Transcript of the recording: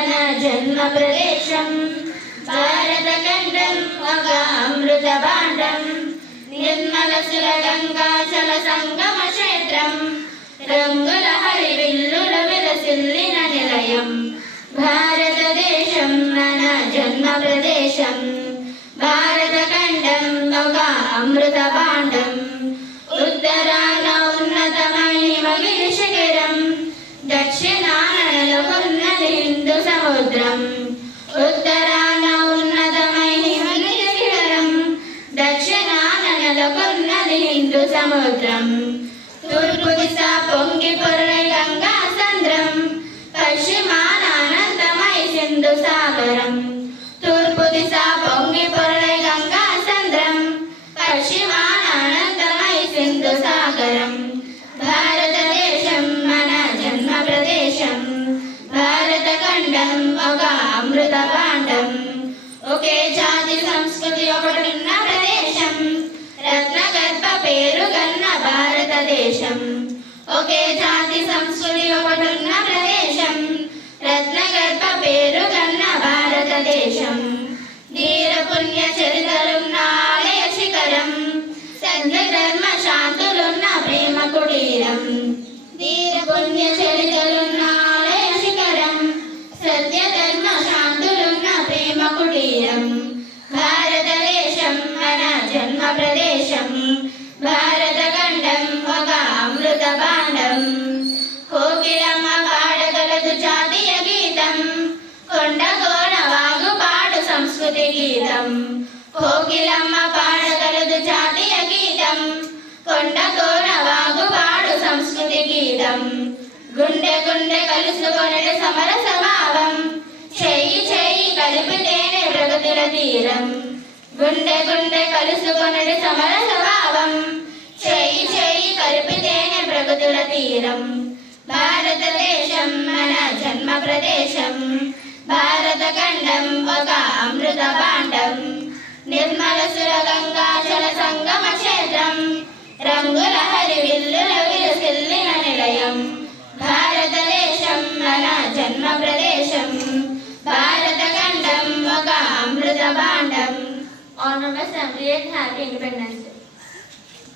మన జన్మ ప్రదేశం. భారతఖండం ఒక అమృత భాండం, నిర్మల సురగంగాచల సంగమ క్షేత్రం, రంగుల హరివిల్లుల విలసిల్లిన నిలయం. భారతదేశం మన జన్మ ప్రదేశం. భారతఖండం ఒక అమృత భాండం, ఉత్తరాన ఉన్నతమైన గిరి శిఖరం, దక్షిణాన నెలకొన్నది హిందూ సముద్రం. ఉత్తరాన ఉన్నతమైన గిరి శిఖరం, దక్షిణాన నెలకొన్నది హిందూ సముద్రం. తూర్పు దిశ పొంగి పొర్లే గంగా సంద్రం, పశ్చిమాన అనంతమై సింధు సాగరం. తూర్పు దిశ పొంగి పొర్లే గంగా సంద్రం, పశ్చిమాన అనంతమై సింధు సాగరం. భారతదేశం మన జన్మ ప్రదేశం. భారతఖండం ఒక అమృత భాండం, ఒకే జాతి సంస్కృతి ఒకటున్న ప్రదేశం, రత్నగర్భ పేరు గన్న భారతదేశం. ఒకే జాతి సంస్కృతి ఒకటున్న ప్రదేశం, రత్నగర్భ పేరు గన్న భారతదేశం. ధీర పుణ్య చరితలున్న ఆలయ శిఖరం, సత్య ధర్మ శాంతులున్న ప్రేమ కుటీరం. ధీర పుణ్య చరితలున్న ఆలయ శిఖరం, సత్య ధర్మ శాంతులున్న ప్రేమ కుటీరం. భారతదేశం మన జన్మ ప్రదేశం. భారతఖండం ఒక అమృత భాండం, కోకిలమ్మ పాడగలదు జాతీయ గీతం, కొండ కోన వాగు పాడు సంస్కృతి గీతం. కోకిలమ్మ పాడగలదు జాతీయ గీతం, కొండ కోన వాగు పాడు సంస్కృతి గీతం. గుండె గుండె కలుసుకొనడి సమర స్వభావం, చెయ్యి చెయ్యి కలిపితేనే ప్రగతుల తీరం. గుండె గుండె కలుసుకొనడి సమర స్వభావం, చెయ్యి చెయ్యి కలిపితేనే ప్రగతుల తీరం. భారతదేశం మన జన్మ ప్రదేశం. భారతఖండం ఒక అమృత భాండం, నిర్మల సురగంగాచల సంగమ క్షేత్రం, రంగుల హరివిల్లుల విలసిల్లిన నిలయం. భారతదేశం మన జన్మ ప్రదేశం. భారతఖండం ఒక అమృత భాండం. Honorable Assembly and Happy Independence.